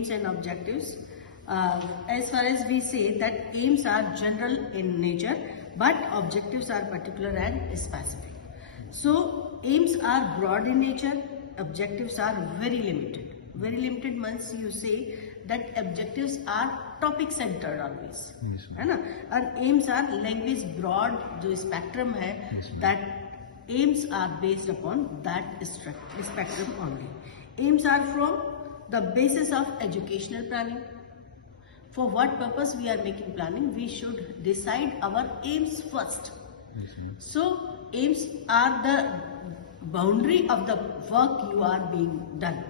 aims and objectives. As far as we say that aims are general in nature, but objectives are particular and specific. So aims are broad in nature, objectives are very limited. Very limited means you say that objectives are topic centered always, है ना? और aims are language broad जो spectrum है, that aims are based upon that spectrum only. Aims are from the basis of educational planning. For what purpose we are making planning, we should decide our aims first. So aims are the boundary of the work you are being done.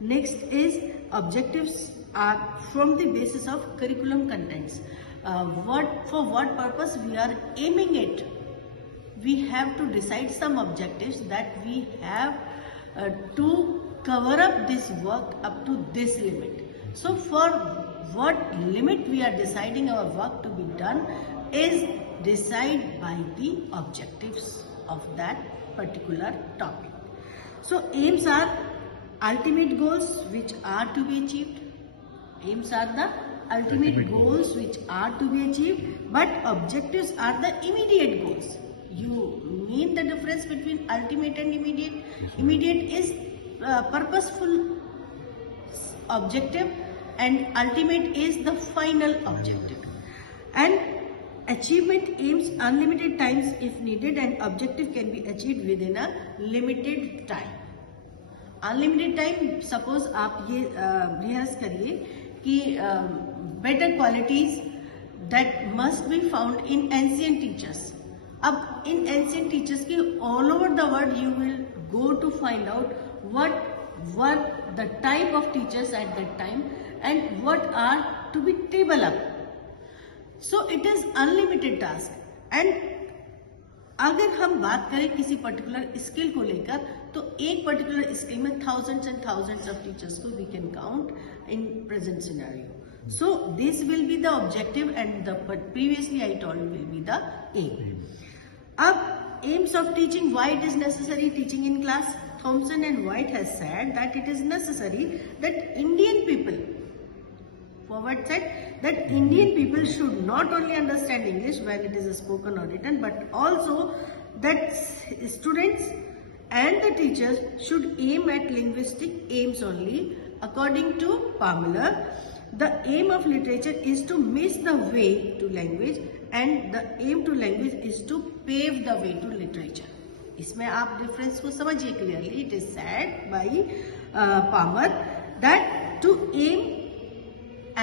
Next is objectives are from the basis of curriculum contents. For what purpose we are aiming it. We have to decide some objectives that we have to cover up this work up to this limit. So for what limit we are deciding our work to be done is decided by the objectives of that particular topic. So aims are ultimate goals which are to be achieved. Aims are the ultimate goals which are to be achieved, but objectives are the immediate goals. You mean the difference between ultimate and immediate? Immediate is purposeful objective and ultimate is the final objective. And achievement aims unlimited times if needed, and objective can be achieved within a limited time. Unlimited time, suppose आप ये rehearse करिए कि better qualities that must be found in ancient teachers. अब in ancient teachers की all over the world you will go to find out what were the type of teachers at that time and what are to be table up. So it is unlimited task. And अगर हम बात करें किसी particular skill को लेकर, तो एक particular skill में thousands and thousands of teachers को we can count in present scenario. So this will be the objective and the previously I told will be the aim. अब aims of teaching, why it is necessary teaching in class? Thompson and White has said that it is necessary that Indian people, forward said that Indian people should not only understand English when it is spoken or written, but also that students and the teachers should aim at linguistic aims only. According to Pamela, the aim of literature is to miss the way to language and the aim to language is to pave the way to literature. इसमें आप difference को समझिए clearly. It is said by Palmer that to aim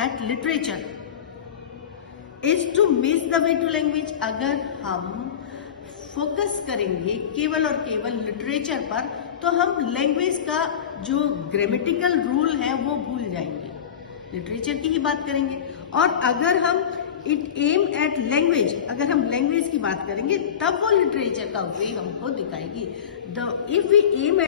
at literature is to miss the way to language. अगर हम focus करेंगे केवल और केवल लिटरेचर पर, तो हम लैंग्वेज का जो ग्रामेटिकल रूल है वो भूल जाएंगे, लिटरेचर की ही बात करेंगे. और अगर हम इट एम एट लैंग्वेज, अगर हम लैंग्वेज की बात करेंगे तब वो लिटरेचर का वे हमको दिखाएगी. If V M